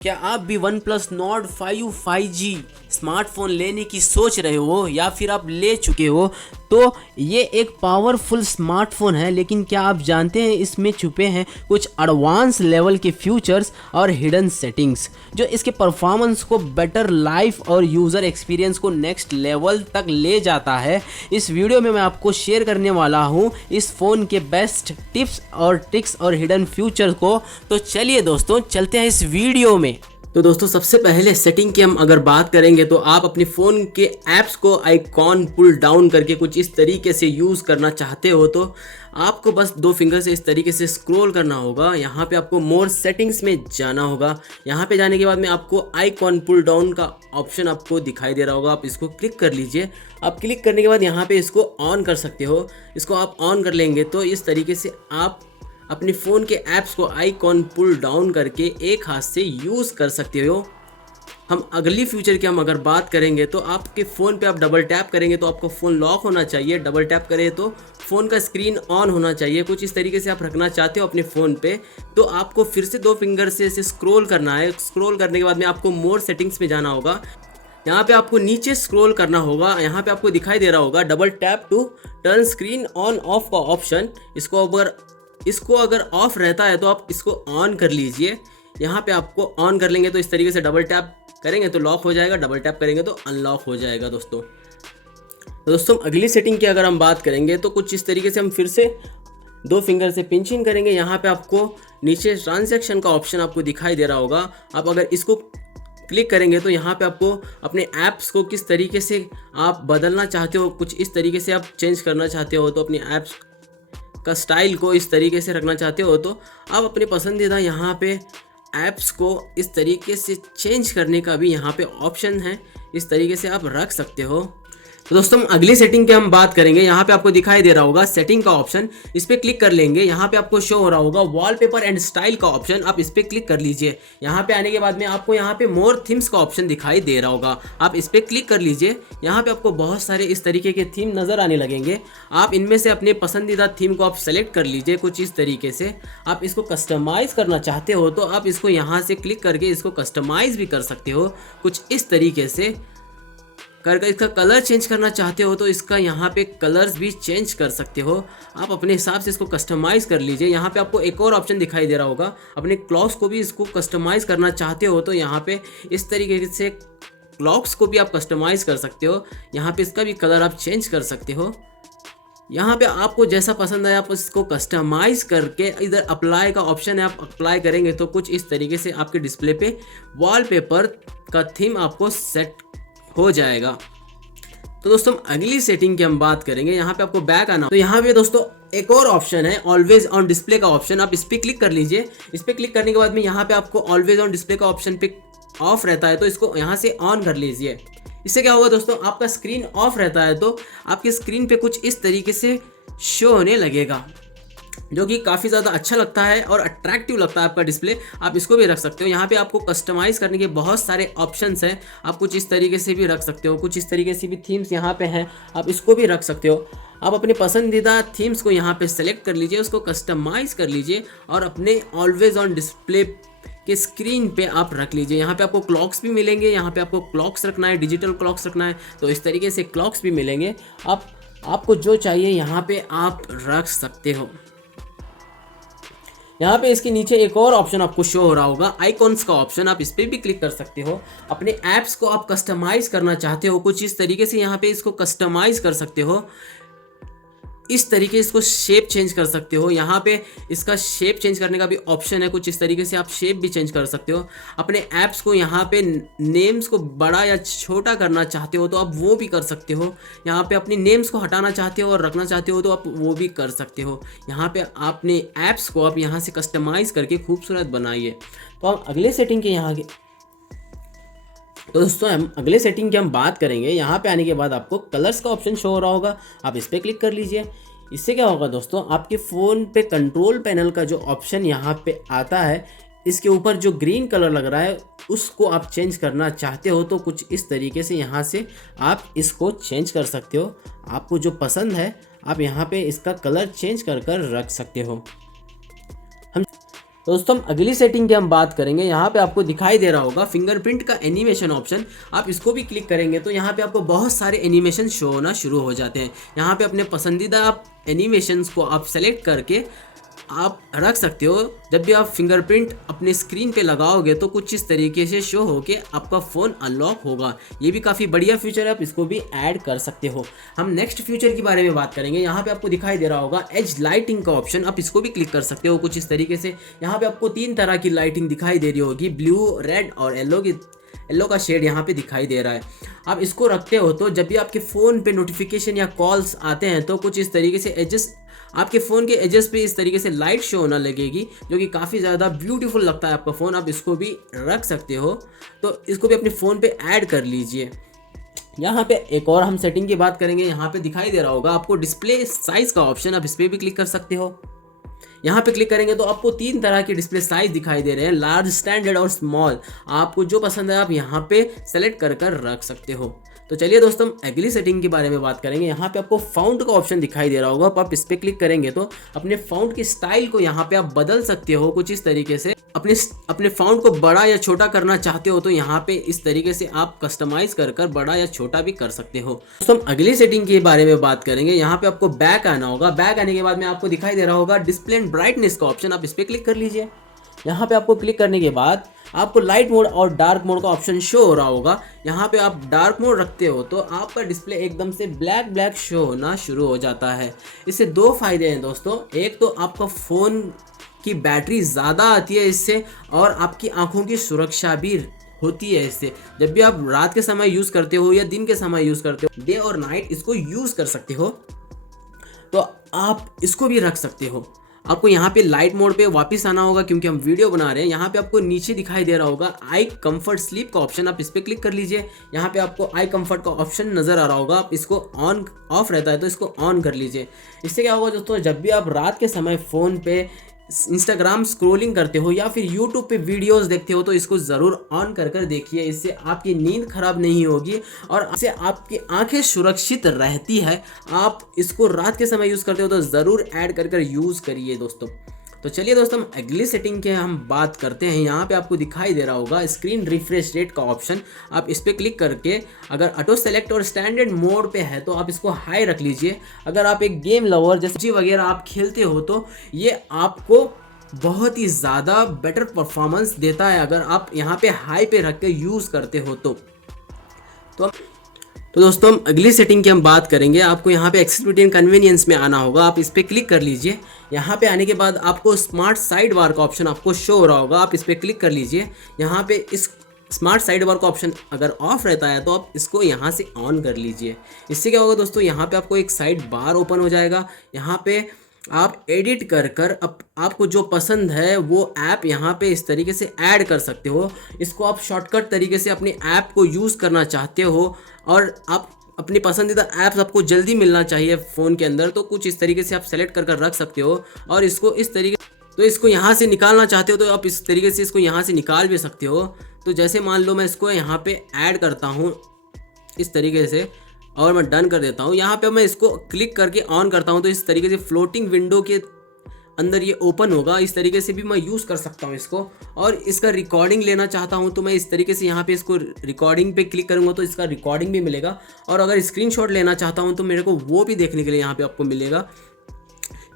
क्या आप भी one plus Nord 5 5G smartphone लेने की सोच रहे हो या फिर आप ले चुके हो? तो ये एक पावरफुल स्मार्टफोन है, लेकिन क्या आप जानते हैं इसमें छुपे हैं कुछ एडवांस लेवल के फीचर्स और हिडन सेटिंग्स जो इसके परफॉर्मेंस को बेटर लाइफ और यूज़र एक्सपीरियंस को नेक्स्ट लेवल तक ले जाता है। इस वीडियो में मैं आपको शेयर करने वाला हूँ इस फ़ोन के बेस्ट टिप्स और ट्रिक्स और हिडन फीचर्स को। तो चलिए दोस्तों, चलते हैं इस वीडियो में। तो दोस्तों, सबसे पहले सेटिंग की हम अगर बात करेंगे तो आप अपने फ़ोन के ऐप्स को आइकॉन पुल डाउन करके कुछ इस तरीके से यूज़ करना चाहते हो तो आपको बस दो फिंगर से इस तरीके से स्क्रॉल करना होगा। यहाँ पे आपको मोर सेटिंग्स में जाना होगा। यहाँ पे जाने के बाद में आपको आइकॉन पुल डाउन का ऑप्शन आपको दिखाई दे रहा होगा, आप इसको क्लिक कर लीजिए। आप क्लिक करने के बाद यहाँ पे इसको ऑन कर सकते हो। इसको आप ऑन कर लेंगे तो इस तरीके से आप अपने फ़ोन के ऐप्स को आइकॉन पुल डाउन करके एक हाथ से यूज़ कर सकते हो। हम अगली फीचर की हम अगर बात करेंगे तो आपके फ़ोन पे आप डबल टैप करेंगे तो आपका फ़ोन लॉक होना चाहिए। डबल टैप करें तो फ़ोन का स्क्रीन ऑन होना चाहिए। कुछ इस तरीके से आप रखना चाहते हो अपने फ़ोन पे तो आपको फिर से दो फिंगर से इसे स्क्रॉल करना है। स्क्रॉल करने के बाद में आपको मोर सेटिंग्स में जाना होगा। यहाँ पे आपको नीचे स्क्रॉल करना होगा। यहाँ पे आपको दिखाई दे रहा होगा double tap to turn screen on off का ऑप्शन। इसको अगर ऑफ रहता है तो आप इसको ऑन कर लीजिए। यहाँ पे आपको ऑन कर लेंगे तो इस तरीके से डबल टैप करेंगे तो लॉक हो जाएगा, डबल टैप करेंगे तो अनलॉक हो जाएगा। दोस्तों अगली सेटिंग की अगर हम बात करेंगे तो कुछ इस तरीके से हम फिर से दो फिंगर से पिंच इन करेंगे। यहाँ पे आपको नीचे ट्रांजैक्शन का ऑप्शन आपको दिखाई दे रहा होगा। आप अगर इसको क्लिक करेंगे तो यहाँ पे आपको अपने ऐप्स को किस तरीके से आप बदलना चाहते हो, कुछ इस तरीके से आप चेंज करना चाहते हो तो अपने ऐप्स का स्टाइल को इस तरीके से रखना चाहते हो तो आप अपने पसंदीदा यहाँ पे ऐप्स को इस तरीके से चेंज करने का भी यहाँ पे ऑप्शन है। इस तरीके से आप रख सकते हो। तो दोस्तों अगली सेटिंग की हम बात करेंगे। यहाँ पे आपको दिखाई दे रहा होगा सेटिंग का ऑप्शन, इस पर क्लिक कर लेंगे। यहाँ पे आपको शो हो रहा होगा वॉलपेपर एंड स्टाइल का ऑप्शन, आप इस पर क्लिक कर लीजिए। यहाँ पे आने के बाद में आपको यहाँ पे मोर थीम्स का ऑप्शन दिखाई दे रहा होगा, आप इस पर क्लिक कर लीजिए। यहाँ पे आपको बहुत सारे इस तरीके के थीम नज़र आने लगेंगे। आप इनमें से अपने पसंदीदा थीम को आप सेलेक्ट कर लीजिए। कुछ इस तरीके से आप इसको कस्टमाइज़ करना चाहते हो तो आप इसको यहाँ से क्लिक करके इसको कस्टमाइज़ भी कर सकते हो। कुछ इस तरीके से करके इसका कलर चेंज करना चाहते हो तो इसका यहाँ पे कलर्स भी चेंज कर सकते हो। आप अपने हिसाब से इसको कस्टमाइज़ कर लीजिए। यहाँ पे आपको एक और ऑप्शन दिखाई दे रहा होगा, अपने क्लॉक्स को भी इसको कस्टमाइज़ करना चाहते हो तो यहाँ पे इस तरीके से क्लॉक्स को भी आप कस्टमाइज़ कर सकते हो। यहाँ पे इसका भी कलर आप चेंज कर सकते हो। यहाँ पे आपको जैसा पसंद आए आप इसको कस्टमाइज़ करके इधर अप्लाई का ऑप्शन है, आप अप्लाई करेंगे तो कुछ इस तरीके से आपके डिस्प्ले पे वॉलपेपर का थीम आपको सेट हो जाएगा। तो दोस्तों अगली सेटिंग की हम बात करेंगे। यहाँ पे आपको बैक आना, तो यहाँ पे दोस्तों एक और ऑप्शन है ऑलवेज ऑन डिस्प्ले का ऑप्शन, आप इस पर क्लिक कर लीजिए। इस पर क्लिक करने के बाद में यहाँ पे आपको ऑलवेज ऑन डिस्प्ले का ऑप्शन पे ऑफ रहता है तो इसको यहाँ से ऑन कर लीजिए। इससे क्या होगा दोस्तों, आपका स्क्रीन ऑफ रहता है तो आपकी स्क्रीन पे कुछ इस तरीके से शो होने लगेगा, जो कि काफ़ी ज़्यादा अच्छा लगता है और अट्रैक्टिव लगता है आपका डिस्प्ले। आप इसको भी रख सकते हो। यहाँ पे आपको कस्टमाइज़ करने के बहुत सारे ऑप्शंस हैं, आप कुछ इस तरीके से भी रख सकते हो। कुछ इस तरीके से भी थीम्स यहाँ पे हैं, आप इसको भी रख सकते हो। आप अपने पसंदीदा थीम्स को यहाँ पे सेलेक्ट कर लीजिए, उसको कस्टमाइज़ कर लीजिए और अपने ऑलवेज ऑन डिस्प्ले के स्क्रीन पे आप रख लीजिए। यहाँ पे आपको क्लॉक्स भी मिलेंगे। यहाँ पे आपको क्लॉक्स रखना है, डिजिटल क्लॉक्स रखना है तो इस तरीके से क्लॉक्स भी मिलेंगे। आपको जो चाहिए यहाँ पे आप रख सकते हो। यहाँ पे इसके नीचे एक और ऑप्शन आपको शो हो रहा होगा आइकॉन्स का ऑप्शन, आप इस पर भी क्लिक कर सकते हो। अपने ऐप्स को आप कस्टमाइज़ करना चाहते हो कुछ इस तरीके से यहाँ पे इसको कस्टमाइज़ कर सकते हो। इस तरीके इसको शेप चेंज कर सकते हो। यहाँ पे इसका शेप चेंज करने का भी ऑप्शन है, कुछ इस तरीके से आप शेप भी चेंज कर सकते हो। अपने ऐप्स को यहाँ पे नेम्स को बड़ा या छोटा करना चाहते हो तो आप वो भी कर सकते हो। यहाँ पे अपनी नेम्स को हटाना चाहते हो और रखना चाहते हो तो आप वो भी कर सकते हो। यहाँ पे अपने ऐप्स को आप यहाँ से कस्टमाइज़ करके खूबसूरत बनाइए। तो हम अगले सेटिंग के यहाँ के तो दोस्तों हम अगले सेटिंग की हम बात करेंगे। यहाँ पे आने के बाद आपको कलर्स का ऑप्शन शो हो रहा होगा, आप इस पर क्लिक कर लीजिए। इससे क्या होगा दोस्तों, आपके फ़ोन पे कंट्रोल पैनल का जो ऑप्शन यहाँ पे आता है, इसके ऊपर जो ग्रीन कलर लग रहा है उसको आप चेंज करना चाहते हो तो कुछ इस तरीके से यहाँ से आप इसको चेंज कर सकते हो। आपको जो पसंद है आप यहाँ पे इसका कलर चेंज कर रख सकते हो। दोस्तों अगली सेटिंग की हम बात करेंगे। यहाँ पे आपको दिखाई दे रहा होगा फिंगरप्रिंट का एनिमेशन ऑप्शन। आप इसको भी क्लिक करेंगे तो यहाँ पे आपको बहुत सारे एनिमेशन शो होना शुरू हो जाते हैं। यहाँ पे अपने पसंदीदा आप एनिमेशंस को आप सेलेक्ट करके आप रख सकते हो। जब भी आप फिंगरप्रिंट अपने स्क्रीन पे लगाओगे तो कुछ इस तरीके से शो होके आपका फ़ोन अनलॉक होगा। ये भी काफ़ी बढ़िया फीचर है, आप इसको भी ऐड कर सकते हो। हम नेक्स्ट फीचर के बारे में बात करेंगे। यहाँ पे आपको दिखाई दे रहा होगा एज लाइटिंग का ऑप्शन, आप इसको भी क्लिक कर सकते हो कुछ इस तरीके से। यहाँ पे आपको 3 तरह की लाइटिंग दिखाई दे रही होगी, ब्लू, रेड और येलो का शेड यहाँ पे दिखाई दे रहा है। आप इसको रखते हो तो जब भी आपके फ़ोन पे नोटिफिकेशन या कॉल्स आते हैं तो कुछ इस तरीके से एजेस आपके फ़ोन के एजेस पे इस तरीके से लाइट शो होना लगेगी, जो कि काफ़ी ज़्यादा ब्यूटीफुल लगता है आपका फ़ोन। आप इसको भी रख सकते हो, तो इसको भी अपने फ़ोन पे ऐड कर लीजिए। यहाँ पे एक और हम सेटिंग की बात करेंगे। यहाँ पे दिखाई दे रहा होगा आपको डिस्प्ले साइज़ का ऑप्शन, आप इस पर भी क्लिक कर सकते हो। यहाँ पे क्लिक करेंगे तो आपको 3 तरह के डिस्प्ले साइज दिखाई दे रहे हैं, लार्ज, स्टैंडर्ड और स्मॉल। आपको जो पसंद है आप यहाँ पे सेलेक्ट कर रख सकते हो। तो चलिए दोस्तों अगली सेटिंग के बारे में बात करेंगे। यहाँ पे आपको फाउंट का ऑप्शन दिखाई दे रहा होगा, आप इस पर क्लिक करेंगे तो अपने फाउंट की स्टाइल को यहाँ पे आप बदल सकते हो कुछ इस तरीके से। अपने फाउंट को बड़ा या छोटा करना चाहते हो तो यहाँ पे इस तरीके से आप कस्टमाइज कर बड़ा या छोटा भी कर सकते हो। दोस्तों अगली सेटिंग के बारे में बात करेंगे। यहाँ पे आपको बैक आना होगा। बैक आने के बाद में आपको दिखाई दे रहा होगा डिस्प्ले एंड ब्राइटनेस का ऑप्शन, आप इस पर क्लिक कर लीजिए। यहाँ पे आपको क्लिक करने के बाद आपको लाइट मोड और डार्क मोड का ऑप्शन शो हो रहा होगा। यहाँ पे आप डार्क मोड रखते हो तो आपका डिस्प्ले एकदम से ब्लैक शो होना शुरू हो जाता है। इससे 2 फायदे हैं दोस्तों। एक तो आपका फ़ोन की बैटरी ज़्यादा आती है इससे, और आपकी आंखों की सुरक्षा भी होती है इससे। जब भी आप रात के समय यूज़ करते हो या दिन के समय यूज़ करते हो, डे और नाइट इसको यूज़ कर सकते हो, तो आप इसको भी रख सकते हो। आपको यहाँ पे लाइट मोड पे वापस आना होगा क्योंकि हम वीडियो बना रहे हैं। यहाँ पे आपको नीचे दिखाई दे रहा होगा आई कंफर्ट स्लीप का ऑप्शन, आप इस पर क्लिक कर लीजिए। यहाँ पे आपको आई कंफर्ट का ऑप्शन नज़र आ रहा होगा, आप इसको ऑन ऑफ रहता है तो इसको ऑन कर लीजिए। इससे क्या होगा दोस्तों, जब भी आप रात के समय फ़ोन पे इंस्टाग्राम स्क्रॉलिंग करते हो या फिर यूट्यूब पे वीडियोस देखते हो तो इसको ज़रूर ऑन कर देखिए। इससे आपकी नींद खराब नहीं होगी और इससे आपकी आंखें सुरक्षित रहती है। आप इसको रात के समय यूज़ करते हो तो ज़रूर ऐड कर यूज़ करिए दोस्तों। तो चलिए दोस्तों अगली सेटिंग के हम बात करते हैं। यहाँ पे आपको दिखाई दे रहा होगा स्क्रीन रिफ्रेश रेट का ऑप्शन, आप इस पर क्लिक करके अगर ऑटो सेलेक्ट और स्टैंडर्ड मोड पे है तो आप इसको हाई रख लीजिए। अगर आप एक गेम लवर जैसे PUBG वगैरह आप खेलते हो तो ये आपको बहुत ही ज़्यादा बेटर परफॉर्मेंस देता है अगर आप यहाँ पे हाई पे रख के यूज़ करते हो तो दोस्तों अगली सेटिंग की हम बात करेंगे। आपको यहाँ पे एक्सेसिबिलिटी एंड कन्वीनियंस में आना होगा, आप इस पर क्लिक कर लीजिए। यहाँ पे आने के बाद आपको स्मार्ट साइड बार का ऑप्शन आपको शो हो रहा होगा, आप इस पर क्लिक कर लीजिए। यहाँ पे इस स्मार्ट साइड बार का ऑप्शन अगर ऑफ रहता है तो आप इसको यहाँ से ऑन कर लीजिए। इससे क्या होगा दोस्तों, यहाँ पे आपको एक साइड बार ओपन हो जाएगा। यहाँ पे आप एडिट कर आपको जो पसंद है वो ऐप यहाँ पे इस तरीके से ऐड कर सकते हो। इसको आप शॉर्टकट तरीके से अपने ऐप को यूज़ करना चाहते हो और आप अपनी पसंदीदा ऐप्स आपको जल्दी मिलना चाहिए फ़ोन के अंदर, तो कुछ इस तरीके से आप सेलेक्ट कर रख सकते हो। और इसको इस तरीके तो इसको यहाँ से निकालना चाहते हो तो आप इस तरीके से इसको यहाँ से निकाल भी सकते हो। तो जैसे मान लो मैं इसको यहाँ पे ऐड करता हूँ इस तरीके से और मैं डन कर देता हूँ। यहाँ पे मैं इसको क्लिक करके ऑन करता हूँ तो इस तरीके से फ्लोटिंग विंडो के अंदर ये ओपन होगा। इस तरीके से भी मैं यूज़ कर सकता हूँ इसको। और इसका रिकॉर्डिंग लेना चाहता हूँ तो मैं इस तरीके से यहाँ पे इसको रिकॉर्डिंग पे क्लिक करूँगा तो इसका रिकॉर्डिंग भी मिलेगा। और अगर स्क्रीनशॉट लेना चाहता हूँ तो मेरे को वो भी देखने के लिए यहाँ पे आपको मिलेगा।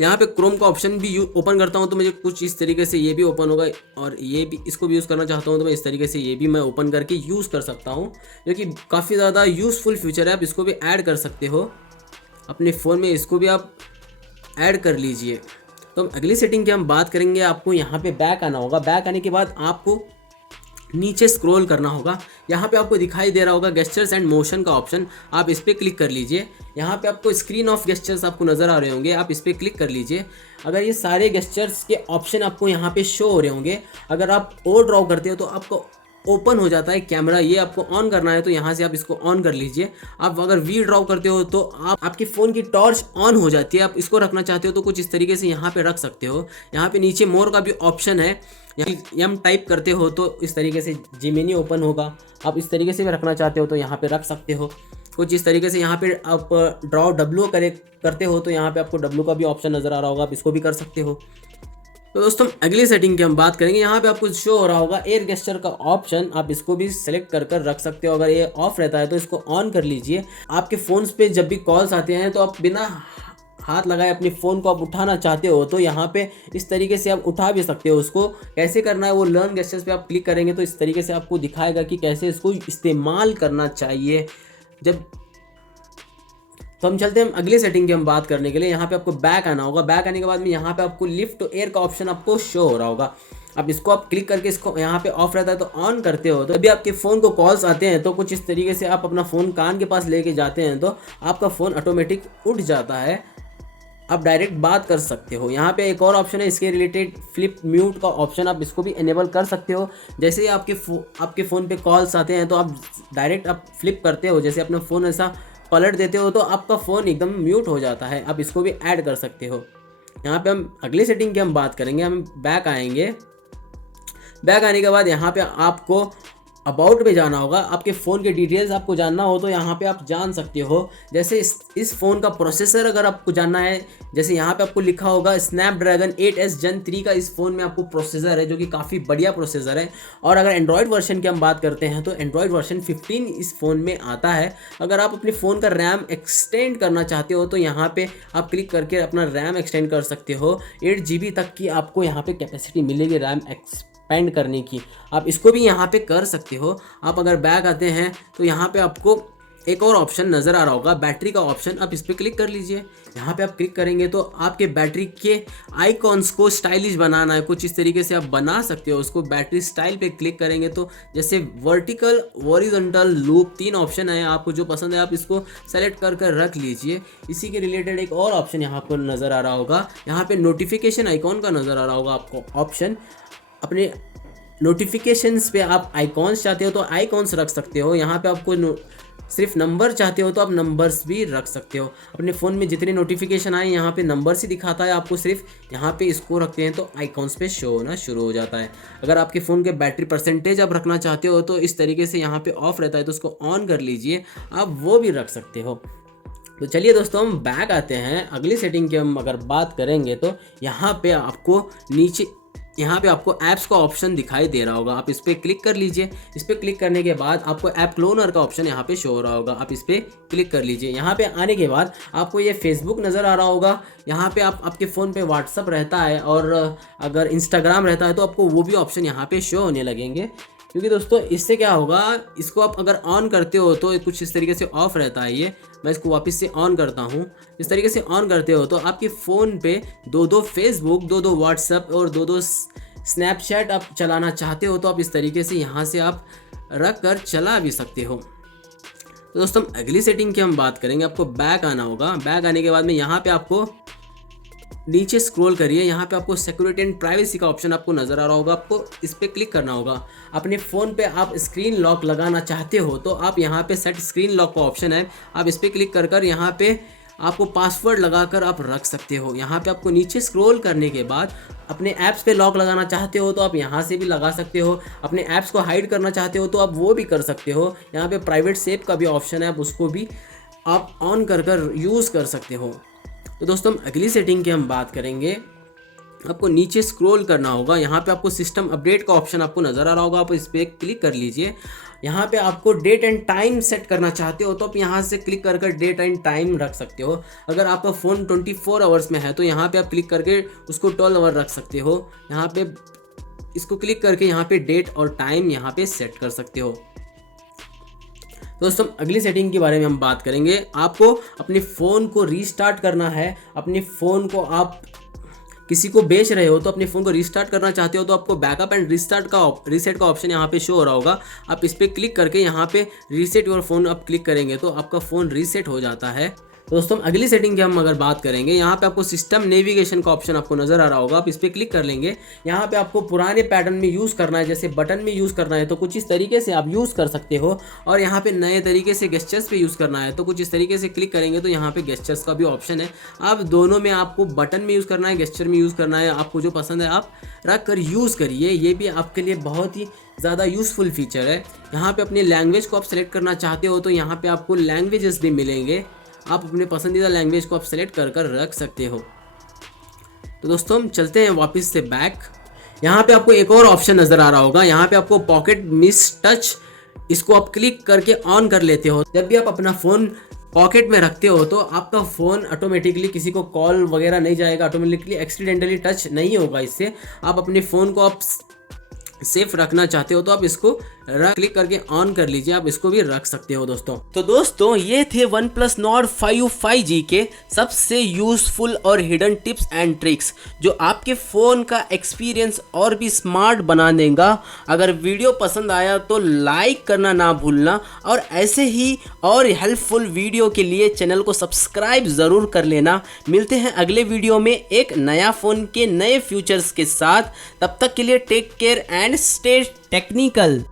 यहाँ पे क्रोम का ऑप्शन भी ओपन करता हूँ तो मुझे कुछ इस तरीके से ये भी ओपन होगा। और ये भी इसको भी यूज़ करना चाहता हूँ तो मैं इस तरीके से ये भी मैं ओपन करके यूज़ कर सकता हूँ, जो कि काफ़ी ज़्यादा यूज़फुल फीचर है। आप इसको भी ऐड कर सकते हो अपने फ़ोन में, इसको भी आप ऐड कर लीजिए। तो अगली सेटिंग की हम बात करेंगे। आपको यहाँ पे बैक आना होगा। बैक आने के बाद आपको नीचे स्क्रॉल करना होगा। यहाँ पे आपको दिखाई दे रहा होगा गेस्चर्स एंड मोशन का ऑप्शन, आप इस पर क्लिक कर लीजिए। यहाँ पे आपको स्क्रीन ऑफ गेस्चर्स आपको नज़र आ रहे होंगे, आप इस पर क्लिक कर लीजिए। अगर ये सारे गेस्चर्स के ऑप्शन आपको यहाँ पे शो हो रहे होंगे, अगर आप ओ ड्रॉ करते हो तो आपको ओपन हो जाता है कैमरा। ये आपको ऑन करना है तो यहाँ से आप इसको ऑन कर लीजिए। आप अगर वी ड्रॉ करते हो तो आपके फ़ोन की टॉर्च ऑन हो जाती है। आप इसको रखना चाहते हो तो कुछ इस तरीके से यहाँ पे रख सकते हो। यहाँ पे नीचे मोर का भी ऑप्शन है, यम टाइप करते हो तो इस तरीके से जिमिनी ओपन होगा। आप इस तरीके से भी रखना चाहते हो तो यहाँ पे रख सकते हो। कुछ इस तरीके से यहाँ पे आप ड्रॉ डब्लू करते हो तो यहाँ पे आपको डब्लू का भी ऑप्शन नज़र आ रहा होगा, आप इसको भी कर सकते हो। तो दोस्तों अगली सेटिंग की हम बात करेंगे। यहाँ पे आपको शो हो रहा होगा एयर गेस्चर का ऑप्शन, आप इसको भी सेलेक्ट कर रख सकते हो। अगर ये ऑफ रहता है तो इसको ऑन कर लीजिए। आपके फ़ोन्स पे जब भी कॉल्स आते हैं तो आप बिना हाथ लगाए अपने फ़ोन को आप उठाना चाहते हो तो यहाँ पे इस तरीके से आप उठा भी सकते हो। उसको कैसे करना है वो लर्न गेस्चर्स पे आप क्लिक करेंगे तो इस तरीके से आपको दिखाएगा कि कैसे इसको इस्तेमाल करना चाहिए। जब तो हम चलते हैं अगली सेटिंग की हम बात करने के लिए। यहाँ पे आपको बैक आना होगा। बैक आने के बाद में यहाँ पे आपको लिफ्ट टू एयर का ऑप्शन आपको शो हो रहा होगा। अब इसको आप क्लिक करके इसको यहाँ पे ऑफ रहता है तो ऑन करते हो तो अभी आपके फ़ोन को कॉल्स आते हैं तो कुछ इस तरीके से आप अपना फ़ोन कान के पास लेके जाते हैं तो आपका फ़ोन ऑटोमेटिक उठ जाता है, आप डायरेक्ट बात कर सकते हो। यहाँ पे एक और ऑप्शन है इसके रिलेटेड, फ्लिप म्यूट का ऑप्शन, आप इसको भी इनेबल कर सकते हो। जैसे ही आपके फ़ोन पे कॉल्स आते हैं तो आप डायरेक्ट आप फ्लिप करते हो, जैसे अपना फ़ोन ऐसा पलट देते हो तो आपका फ़ोन एकदम म्यूट हो जाता है। आप इसको भी ऐड कर सकते हो। यहाँ पे हम अगली सेटिंग की हम बात करेंगे। हम बैक आएंगे। बैक आने के बाद यहाँ पे आपको अबाउट में जाना होगा। आपके फ़ोन के डिटेल्स आपको जानना हो तो यहाँ पे आप जान सकते हो। जैसे इस फ़ोन का प्रोसेसर अगर आपको जानना है, जैसे यहाँ पे आपको लिखा होगा स्नैपड्रैगन 8S Gen 3 का इस फ़ोन में आपको प्रोसेसर है जो कि काफ़ी बढ़िया प्रोसेसर है। और अगर एंड्रॉयड वर्जन की हम बात करते हैं तो एंड्रॉयड वर्जन 15 इस फ़ोन में आता है। अगर आप अपने फ़ोन का रैम एक्सटेंड करना चाहते हो तो यहाँ पर आप क्लिक करके अपना रैम एक्सटेंड कर सकते हो। 8 GB तक की आपको यहाँ पर कैपेसिटी मिलेगी रैम एक्सपेंड करने की। आप इसको भी यहाँ पे कर सकते हो। आप अगर बैक आते हैं तो यहाँ पे आपको एक और ऑप्शन नज़र आ रहा होगा, बैटरी का ऑप्शन, आप इस पर क्लिक कर लीजिए। यहाँ पे आप क्लिक करेंगे तो आपके बैटरी के आइकॉन्स को स्टाइलिश बनाना है, कुछ इस तरीके से आप बना सकते हो उसको। बैटरी स्टाइल पे क्लिक करेंगे तो जैसे वर्टिकल, हॉरिजॉन्टल, लूप, 3 ऑप्शन है। आपको जो पसंद है आप इसको सेलेक्ट कर रख लीजिए। इसी के रिलेटेड एक और ऑप्शन यहाँ पर नज़र आ रहा होगा, यहाँ पे नोटिफिकेशन आइकॉन का नज़र आ रहा होगा आपको ऑप्शन। अपने नोटिफिकेशंस पे आप आइकॉन्स चाहते हो तो आइकॉन्स रख सकते हो। यहाँ पे आपको सिर्फ नंबर चाहते हो तो आप नंबर्स भी रख सकते हो। अपने फ़ोन में जितने नोटिफिकेशन आए यहाँ पे नंबर्स ही दिखाता है आपको, सिर्फ यहाँ पे इसको रखते हैं तो आइकॉन्स पे शो होना शुरू हो जाता है। अगर आपके फ़ोन के बैटरी परसेंटेज आप रखना चाहते हो तो इस तरीके से यहाँ पे ऑफ रहता है तो उसको ऑन कर लीजिए, आप वो भी रख सकते हो। तो चलिए दोस्तों हम बैक आते हैं। अगली सेटिंग की हम अगर बात करेंगे तो यहाँ पे आपको नीचे यहाँ पे आपको ऐप्स का ऑप्शन दिखाई दे रहा होगा, आप इस पर क्लिक कर लीजिए। इस पर क्लिक करने के बाद आपको ऐप क्लोनर का ऑप्शन यहाँ पे शो हो रहा होगा, आप इस पर क्लिक कर लीजिए। यहाँ पे आने के बाद आपको ये फेसबुक नज़र आ रहा होगा। यहाँ पे आपके फ़ोन पे व्हाट्सअप रहता है और अगर इंस्टाग्राम रहता है तो आपको वो भी ऑप्शन यहाँ पे शो होने लगेंगे। क्योंकि दोस्तों इससे क्या होगा, इसको आप अगर ऑन करते हो तो कुछ इस तरीके से ऑफ रहता है ये। मैं इसको वापस से ऑन करता हूँ। इस तरीके से ऑन करते हो तो आपके फ़ोन पे 2 फेसबुक, 2 व्हाट्सएप और 2 स्नैपचैट आप चलाना चाहते हो तो आप इस तरीके से यहाँ से आप रख कर चला भी सकते हो। तो दोस्तों अगली सेटिंग की हम बात करेंगे। आपको बैक आना होगा। बैक आने के बाद में यहाँ पे आपको नीचे स्क्रॉल करिए। यहाँ पे आपको सिक्योरिटी एंड प्राइवेसी का ऑप्शन आपको नज़र आ रहा होगा, आपको इस पर क्लिक करना होगा। अपने फ़ोन पे आप स्क्रीन लॉक लगाना चाहते हो तो आप यहाँ पे सेट स्क्रीन लॉक का ऑप्शन है, आप इस पर क्लिक कर यहाँ पे आपको पासवर्ड लगाकर आप रख सकते हो। यहाँ पे आपको नीचे स्क्रॉल करने के बाद अपने ऐप्स पे लॉक लगाना चाहते हो तो आप यहाँ से भी लगा सकते हो। अपने ऐप्स को हाइड करना चाहते हो तो आप वो भी कर सकते हो। यहाँ पे प्राइवेट सेव का भी ऑप्शन है, आप उसको भी आप ऑन कर यूज़ कर सकते हो। तो दोस्तों अगली सेटिंग की हम बात करेंगे। आपको नीचे स्क्रॉल करना होगा। यहाँ पे आपको सिस्टम अपडेट का ऑप्शन आपको नज़र आ रहा होगा, आप इस पर क्लिक कर लीजिए। यहाँ पे आपको डेट एंड टाइम सेट करना चाहते हो तो आप यहाँ से क्लिक कर डेट एंड टाइम रख सकते हो। अगर आपका फ़ोन 24 आवर्स में है तो यहाँ पे आप क्लिक करके उसको 12 आवर रख सकते हो। यहाँ पे इसको क्लिक करके यहाँ पे डेट और टाइम यहाँ पे सेट कर सकते हो। दोस्तों अगली सेटिंग के बारे में हम बात करेंगे। आपको अपने फ़ोन को रीस्टार्ट करना है। अपने फ़ोन को आप किसी को बेच रहे हो तो अपने फ़ोन को रीस्टार्ट करना चाहते हो तो आपको बैकअप एंड रीसेट का ऑप्शन यहाँ पे शो हो रहा होगा। आप इस पर क्लिक करके यहाँ पे रीसेट योर फ़ोन आप क्लिक करेंगे तो आपका फ़ोन रीसेट हो जाता है। दोस्तों अगली सेटिंग की हम अगर बात करेंगे, यहाँ पे आपको सिस्टम नेविगेशन का ऑप्शन आपको नज़र आ रहा होगा, आप इस पर क्लिक कर लेंगे। यहाँ पे आपको पुराने पैटर्न में यूज़ करना है, जैसे बटन में यूज़ करना है तो कुछ इस तरीके से आप यूज़ कर सकते हो। और यहाँ पे नए तरीके से गेस्चर्स पे यूज़ करना है तो कुछ इस तरीके से क्लिक करेंगे तो यहाँ पे गेस्चर्स का भी ऑप्शन है। आप दोनों में आपको बटन में यूज़ करना है, गेस्चर में यूज़ करना है, आपको जो पसंद है आप रख कर यूज़ करिए। ये भी आपके लिए बहुत ही ज़्यादा यूज़फुल फीचर है। यहाँ पे अपनी लैंग्वेज को आप सेलेक्ट करना चाहते हो तो यहाँ पे आपको लैंग्वेजेस भी मिलेंगे, आप अपने पसंदीदा लैंग्वेज को आप सेलेक्ट कर रख सकते हो। तो दोस्तों हम चलते हैं वापस से बैक। यहाँ पे आपको एक और ऑप्शन नज़र आ रहा होगा, यहाँ पे आपको पॉकेट मिस टच, इसको आप क्लिक करके ऑन कर लेते हो। जब भी आप अपना फ़ोन पॉकेट में रखते हो तो आपका फ़ोन ऑटोमेटिकली किसी को कॉल वगैरह नहीं जाएगा, ऑटोमेटिकली एक्सीडेंटली टच नहीं होगा। इससे आप अपने फ़ोन को आप सेफ रखना चाहते हो तो आप इसको क्लिक करके ऑन कर लीजिए, आप इसको भी रख सकते हो दोस्तों। तो दोस्तों ये थे OnePlus Nord 5 5G के सबसे यूजफुल और हिडन टिप्स एंड ट्रिक्स जो आपके फ़ोन का एक्सपीरियंस और भी स्मार्ट बना देगा। अगर वीडियो पसंद आया तो लाइक करना ना भूलना और ऐसे ही और हेल्पफुल वीडियो के लिए चैनल को सब्सक्राइब ज़रूर कर लेना। मिलते हैं अगले वीडियो में एक नया फ़ोन के नए फीचर्स के साथ। तब तक के लिए take care and stay technical.